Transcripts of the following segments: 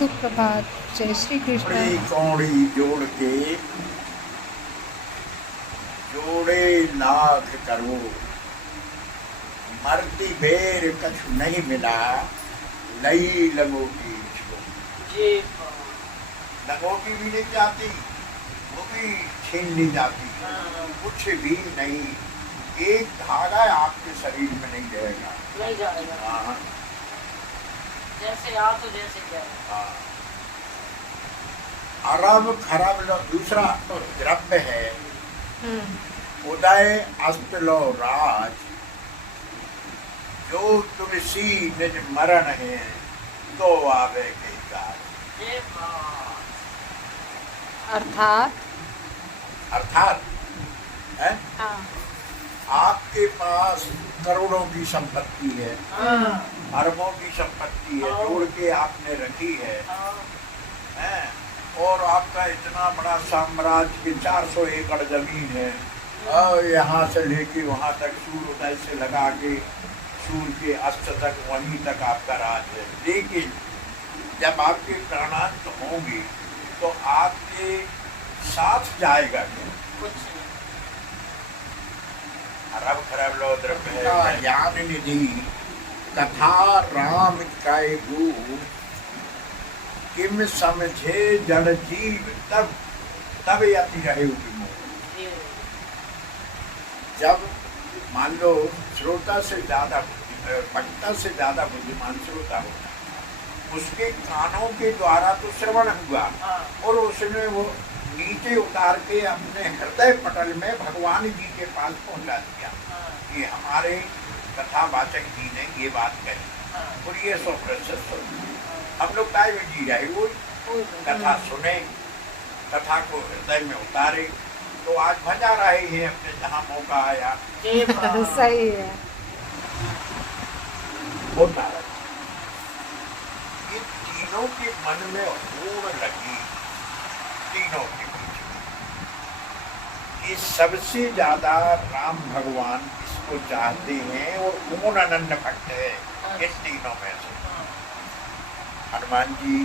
सुप्रभात। जय श्री कृष्ण। कौड़ी कौड़ी जोड़ के जोड़े लाख करो, मरती बेर कछु नहीं मिला, लई लंगोटी छो। लंगोटी भी नहीं जाती, वो भी छीन ली जाती, कुछ भी नहीं। एक धागा आपके शरीर में नहीं रहेगा, नहीं जाएगा। हाँ जैसे आ तो जैसे क्या। हाँ। अरब खरब दूसरा द्रव्य है। उदय अस्त लो राज, जो तुलसी निज मरण है, तो आवे के काज। अर्थात अर्थात है हाँ। आपके पास करोड़ों की संपत्ति है, अरबों की संपत्ति है, जोड़ के आपने रखी है, और आपका इतना बड़ा साम्राज्य की 400 एकड़ जमीन है, और यहाँ से लेके वहाँ तक सूर्योदय से लगा के सूर्य के अस्त तक वहीं तक आपका राज है। लेकिन जब आपके प्राणांत होंगे तो आपके साथ जाएगा क्या? कुछ नहीं। अरब खरब लो द्रव्य है। ज्ञान निधि कथा राम काय गुरु, किम समझे जड़ जीव, तब तब यति रहे विमोह। जब मान लो श्रोता से ज्यादा वक्ता से ज्यादा बुद्धिमान श्रोता होता है, उसके कानों के द्वारा तो श्रवण हुआ और उसने वो नीचे उतार के अपने हृदय पटल में भगवान जी के पास पहुंचा दिया कि हमारे कथावाचक जी ने ये बात कही, और ये 100% हम लोग काय में जी रहे, वो कथा सुने, कथा को हृदय में उतारे, तो आज मजा रहे हैं अपने जहाँ मौका आया। सही है। होता है ये तीनों के मन में होड़ लगी, तीनों के बीच में कि सबसे ज्यादा राम भगवान इसको चाहते हैं और कौन अनन्य भक्त है इन तीनों में से। हनुमान जी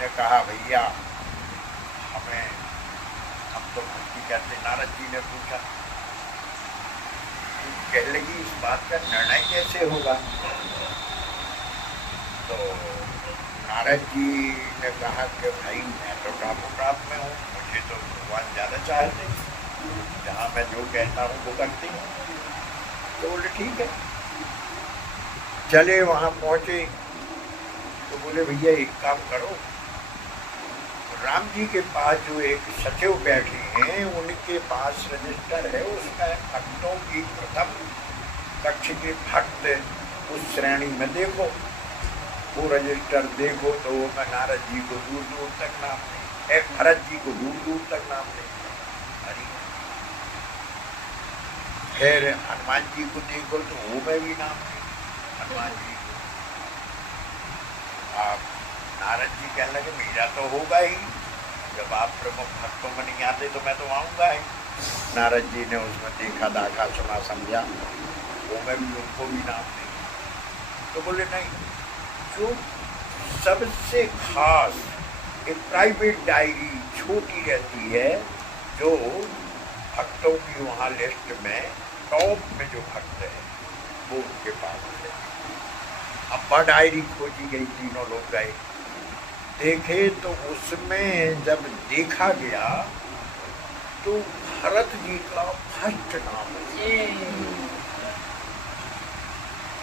ने कहा भैया हमें, हम तो भक्ति करते। नारद जी ने पूछा, कह लगी इस बात का निर्णय कैसे होगा? तो नारद जी ने कहा कि भाई मैं तो टाप में हूँ, मुझे तो भगवान ज्यादा चाहते, जहाँ मैं जो कहता हूँ वो करती हूँ। तो बोले ठीक है। चले वहाँ पहुँचे तो बोले भैया एक काम करो, राम जी के पास जो एक सचिव बैठे हैं उनके पास रजिस्टर है, उसमें भक्तों की प्रथम कक्ष के भक्त उस श्रेणी में देखो, वो रजिस्टर देखो तो वो मैं नारद जी को दूर दूर तक नाम नहीं, भरत जी को दूर दूर तक नाम नहीं। फिर हनुमान जी को देखो तो वो में भी नाम नहीं हनुमान जी को। आप नारद जी कहने लगे मेरा तो होगा ही, जब आप प्रमुख भक्तों में नहीं आते तो मैं तो आऊँगा ही। नारद जी ने उसमें देखा दाखा सुना समझा, वो में भी उनको भी नाम नहीं। तो बोले नहीं, जो सबसे खास एक प्राइवेट डायरी छोटी रहती है, जो भक्तों की वहाँ लिस्ट में टॉप में जो भक्त है वो उनके पास है। अब डायरी खोजी गई, तीनों लोग गए देखे तो उसमें जब देखा गया तो भरत जी का फर्स्ट नाम है।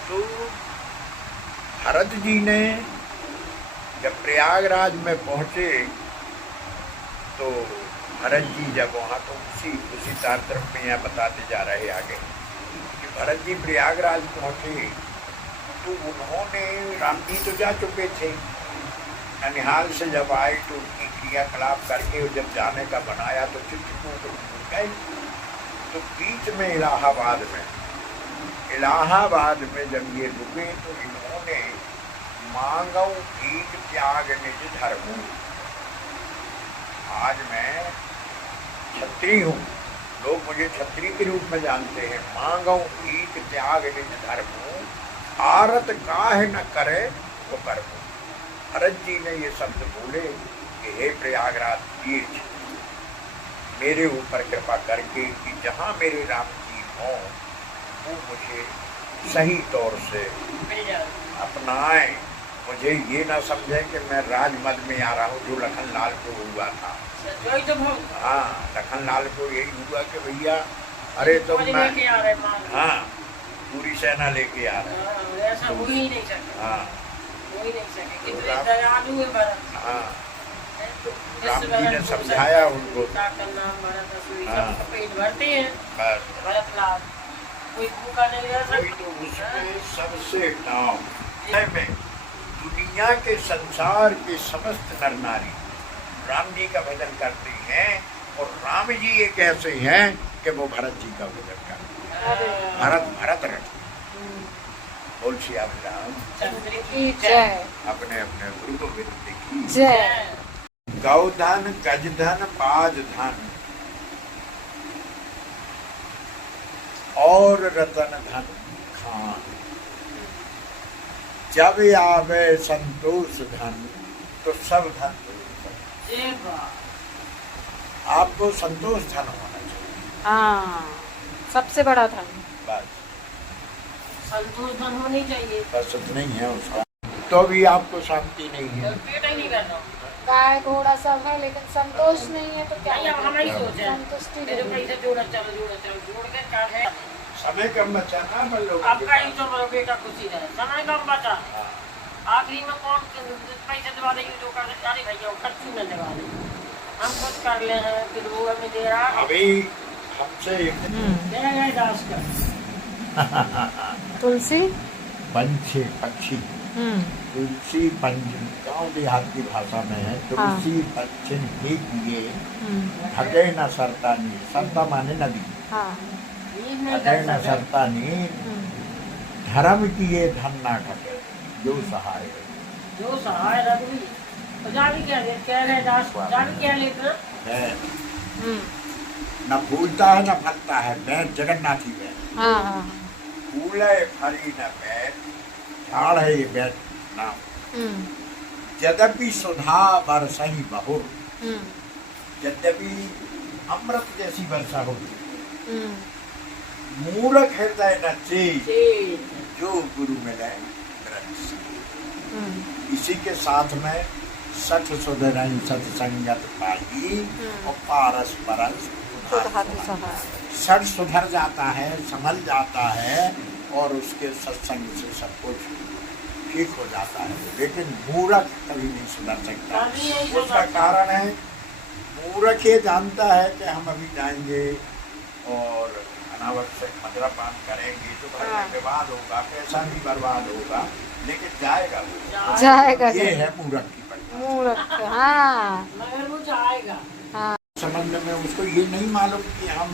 तो भरत जी ने जब प्रयागराज में पहुंचे तो भरत जी जब वहाँ तो उसी तारतम्य में यहाँ बताते जा रहे आगे कि भरत जी प्रयागराज पहुंचे तो उन्होंने, राम जी तो जा चुके थे, ननिहाल से जब आए तो उनकी क्रियाकलाप करके जब जाने का बनाया तो चित्रकूट गए। तो बीच में इलाहाबाद में जब ये रुके तो इन्होंने मांगो भीख त्याग निज धर्म, आज मैं क्षत्रिय हूँ, लोग मुझे क्षत्रिय के रूप में जानते हैं, मांगो भीख त्याग निज धर्म, आरत काहे न करे वो कर्म। भरत जी ने ये शब्द बोले कि हे प्रयागराज तीर्थ, मेरे ऊपर कृपा करके कि जहाँ मेरे राम जी हों वो मुझे सही तौर से मिल जाए। अपनाए, मुझे ये ना समझे कि मैं राजमद में आ रहा हूँ, जो लखन लाल को हुआ था। वही तो भाव हाँ, लखन लाल को यही हुआ कि भैया अरे तो फौज मैं, लेके आ रहे माल। हाँ पूरी सेना लेके आ रहा है। हाँ, ऐसा हो ही नहीं सकता, हाँ हो ही नहीं सके। तो कितने राम- दयालु है भरत। हाँ, हैं? तो राम जिस जी ने भरत को समझाया सब- उनको। का नाम भरत असुरी, हाँ। सब पेट भरते हैं बस भरत लाल, कोई भूखा नहीं रह कोई सकता। तो उसमें सबसे नाम में दुनिया के संसार के समस्त नर नारी राम जी का भजन करते हैं, और राम जी एक ऐसे हैं कि वो भरत जी का भजन करते हैं। भरत भरत रथ बोल श्री राम चंद्र की जय। अपने अपने गुरु गोविंद की जय। गौधन गजधन पाज धन और रतन धन खान, जब आवे संतोष धन तो सब धन दूर। जय बाबा। आपको संतोष धन होना चाहिए, हाँ, सबसे बड़ा धन। बस संतोष धन होनी चाहिए। बस इतना ही है उसका, तो भी आपको शांति नहीं है। पेट ही नहीं करना। गाय घोड़ा सब है, लेकिन संतोष नहीं है तो क्या नहीं, अब हमारी सोच है। संतुष्टि मेरे नहीं। पैसे जोड़ के क्या है। समय कम बचा ना अपन लोगों के आपका ही पास। तो मेरा बेटा खुशी रहे, समय कम बचा। हाँ, आखिरी में कौन पैसे दिवा देंगे जो कर अरे भैया वो खर्च में दिवा देंगे, हम खुद कर ले हैं, फिर वो हमें दे रहा है। अभी हमसे एक जय जय दास का तुलसी। पंछी पक्षी तुलसी पंच गाँव देहात की भाषा में है, तुलसी पंचन ही किए ढके न सरतानी, सरता माने नदी, हाँ। नींद में ढके न दर्शन है। सरतानी, धर्म किए धन ना घटे जो सहाय। जो सहाय रघुवी तो जावी क्या ले, कह रहे दास जावी क्या लेते है हम्म, न फूलता है न फलता है, बैठ जगन्नाथी बैठ, हाँ हाँ। फूले फली न बैठ, झाड़ है ये बैठ नाम, हम्म, यद्यपि सुधा बरसही बहुर, हम्म, यद्यपि अमृत जैसी वर्षा होती, हम्म, मूर्ख हृदय न चेत, हैं। जो गुरु मिले ग्रंथ से। हम्म, इसी के साथ में सठ सुधरन सत्संगत पाई और पारस परस सुधार सहाय। सठ सुधर जाता है, संभल जाता है, और उसके सत्संग से सब कुछ ठीक हो जाता है। लेकिन मूर्ख कभी नहीं सुधर सकता। कभी नहीं उसका सुधर सकता। कारण है मूर्ख ये जानता है कि हम अभी जाएंगे और अनावश्यक मद्यपान करेंगे तो घर हाँ। में विवाद होगा, पैसा भी बर्बाद होगा, लेकिन जाएगा वो। जाएगा ये है मूर्ख की परिभाषा। मूर्ख। हाँ मगर वो जाएगा। हाँ। संबंध में उसको ये नहीं मालूम कि हम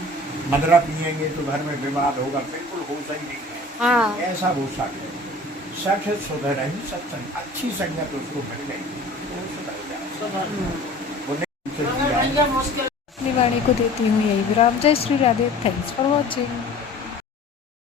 मदरा पिएंगे तो घर में विवाद होगा, बिल्कुल होश ही नहीं है। हाँ। ऐसा हो सकता है। सठ सुधर ही सत्संग, अच्छी संगत उसको मिल गई तो वो सुधर जाए। सुधर। वो नहीं उसे मगर दिया। भैया मुश्किल अपनी वाणी को देती हूँ यही विराम। जय Shri Radhe. Thanks for watching.